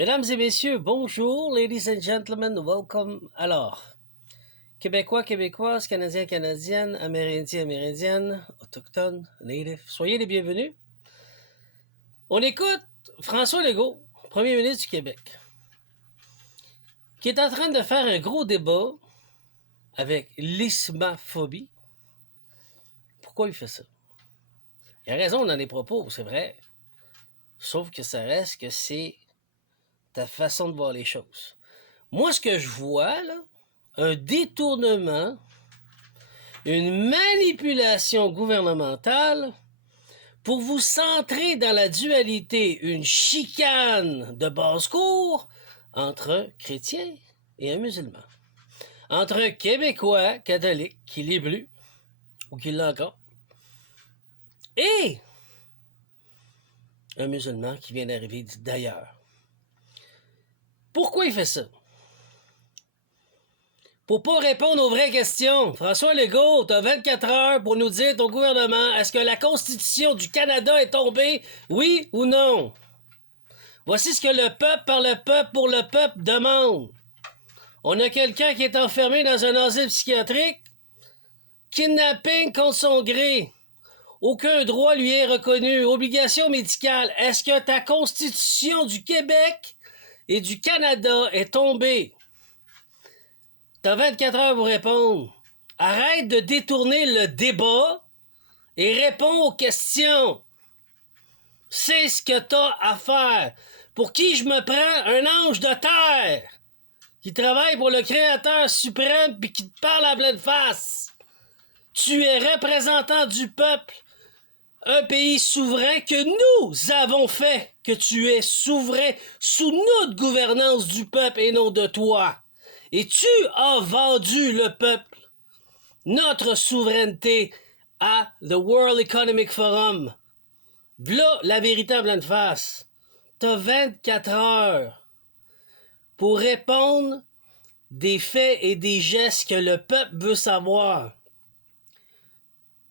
Mesdames et messieurs, bonjour, ladies and gentlemen, welcome. Alors, Québécois, Québécoises, Canadiens, Canadiennes, Amérindiens, Amérindiennes, Autochtones, Natifs, soyez les bienvenus. On écoute François Legault, Premier ministre du Québec, qui est en train de faire un gros débat avec l'islamophobie. Pourquoi il fait ça? Il a raison dans les propos, c'est vrai. Sauf que ça reste que c'est ta façon de voir les choses. Moi, ce que je vois, là, un détournement, une manipulation gouvernementale pour vous centrer dans la dualité, une chicane de basse-cour entre un chrétien et un musulman. Entre un Québécois catholique qui l'est plus, ou qui l'a encore, et un musulman qui vient d'arriver d'ailleurs. Pourquoi il fait ça? Pour pas répondre aux vraies questions. François Legault, t'as 24 heures pour nous dire, ton gouvernement, est-ce que la Constitution du Canada est tombée, oui ou non? Voici ce que le peuple, par le peuple, pour le peuple demande. On a quelqu'un qui est enfermé dans un asile psychiatrique, kidnapping contre son gré. Aucun droit lui est reconnu. Obligation médicale. Est-ce que ta Constitution du Québec et du Canada est tombée? T'as 24 heures pour répondre. Arrête de détourner le débat et réponds aux questions. C'est ce que t'as à faire. Pour qui je me prends? Un ange de terre qui travaille pour le Créateur suprême puis qui te parle à pleine face. Tu es représentant du peuple, un pays souverain que nous avons fait que tu es souverain sous notre gouvernance du peuple et non de toi. Et tu as vendu le peuple, notre souveraineté, à the World Economic Forum. V'là la véritable en face. T'as 24 heures pour répondre des faits et des gestes que le peuple veut savoir.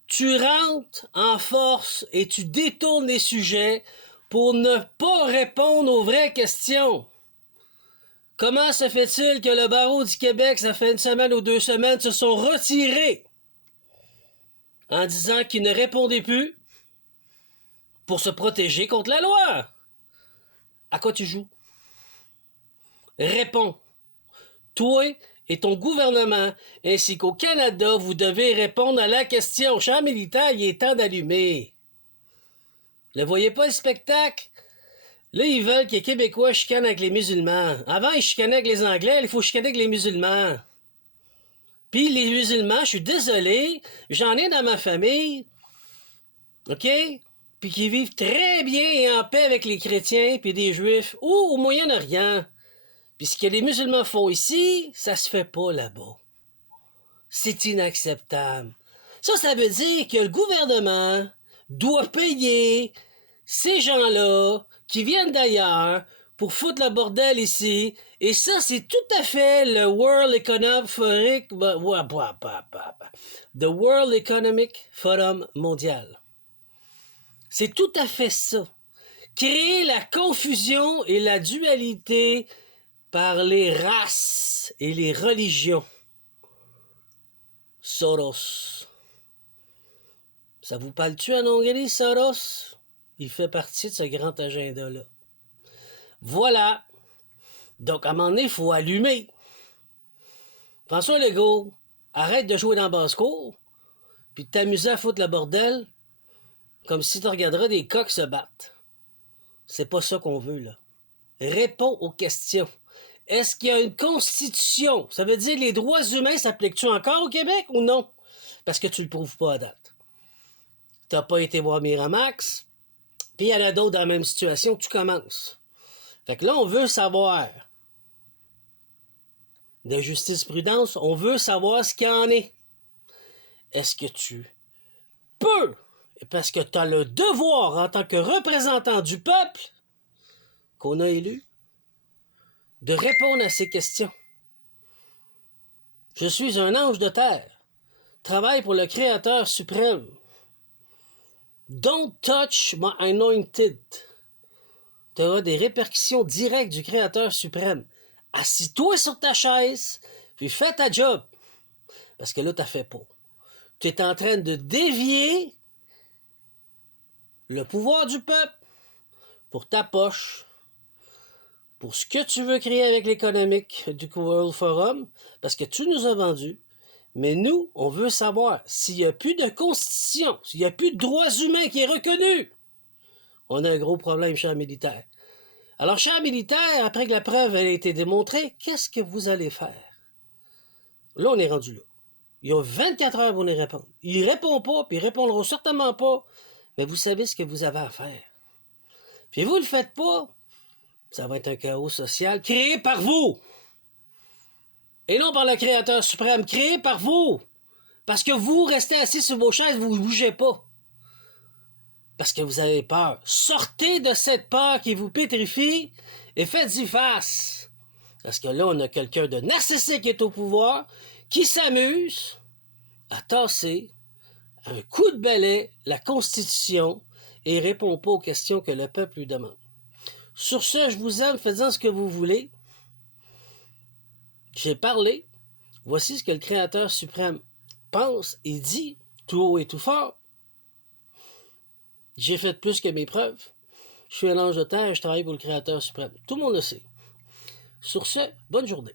Tu rentres en force et tu détournes les sujets pour ne pas répondre aux vraies questions. Comment se fait-il que le barreau du Québec, ça fait une semaine ou 2 semaines, se sont retirés en disant qu'ils ne répondaient plus pour se protéger contre la loi? À quoi tu joues? Réponds. Toi et ton gouvernement, ainsi qu'au Canada, vous devez répondre à la question. Cher militaire, il est temps d'allumer. Ne voyez pas le spectacle? Là, ils veulent que les Québécois chicanent avec les musulmans. Avant, ils chicanaient avec les Anglais, il faut chicaner avec les musulmans. Puis les musulmans, je suis désolé, j'en ai dans ma famille, OK? Puis qui vivent très bien et en paix avec les chrétiens puis des juifs, ou au Moyen-Orient. Puis ce que les musulmans font ici, ça se fait pas là-bas. C'est inacceptable. Ça veut dire que le gouvernement doit payer ces gens-là qui viennent d'ailleurs pour foutre le bordel ici. Et ça, c'est tout à fait le World Economic The World Economic Forum mondial. C'est tout à fait ça. Créer la confusion et la dualité par les races et les religions. Soros. Ça vous parle-tu en Hongrie, Soros? Il fait partie de ce grand agenda-là. Voilà. Donc, à un moment donné, il faut allumer. François Legault, arrête de jouer dans basse-cour, puis de t'amuser à foutre le bordel, comme si tu regarderais des coqs se battre. C'est pas ça qu'on veut, là. Réponds aux questions. Est-ce qu'il y a une constitution? Ça veut dire les droits humains s'appliquent-tu encore au Québec ou non? Parce que tu le prouves pas à date. T'as pas été voir Miramax, puis il y en a d'autres dans la même situation, tu commences. Fait que là, on veut savoir. De justice-prudence, on veut savoir ce qu'il y en est. Est-ce que tu peux, parce que tu as le devoir en tant que représentant du peuple qu'on a élu, de répondre à ces questions. Je suis un ange de terre, travaille pour le Créateur suprême. Don't touch my anointed. tu auras des répercussions directes du Créateur suprême. Assis-toi sur ta chaise, puis fais ta job. Parce que là, tu n'as fait pas. Tu es en train de dévier le pouvoir du peuple pour ta poche, pour ce que tu veux créer avec l'économique du World Forum, parce que tu nous as vendu. Mais nous, on veut savoir s'il n'y a plus de constitution, s'il n'y a plus de droits humains qui est reconnu. On a un gros problème, chers militaires. Alors, chers militaires, après que la preuve a été démontrée, qu'est-ce que vous allez faire? Là, on est rendu là. Il y a 24 heures pour nous répondre. Ils ne répondent pas, puis ils ne répondront certainement pas. Mais vous savez ce que vous avez à faire. Puis vous ne le faites pas, ça va être un chaos social créé par vous. Et non par le Créateur suprême, créé par vous. Parce que vous restez assis sur vos chaises, vous ne bougez pas. Parce que vous avez peur. Sortez de cette peur qui vous pétrifie et faites-y face. Parce que là, on a quelqu'un de narcissique qui est au pouvoir, qui s'amuse à tasser un coup de balai la Constitution et répond pas aux questions que le peuple lui demande. Sur ce, je vous aime, faites-en ce que vous voulez. J'ai parlé. Voici ce que le Créateur suprême pense et dit, tout haut et tout fort. J'ai fait plus que mes preuves. Je suis un ange de terre et je travaille pour le Créateur suprême. Tout le monde le sait. Sur ce, bonne journée.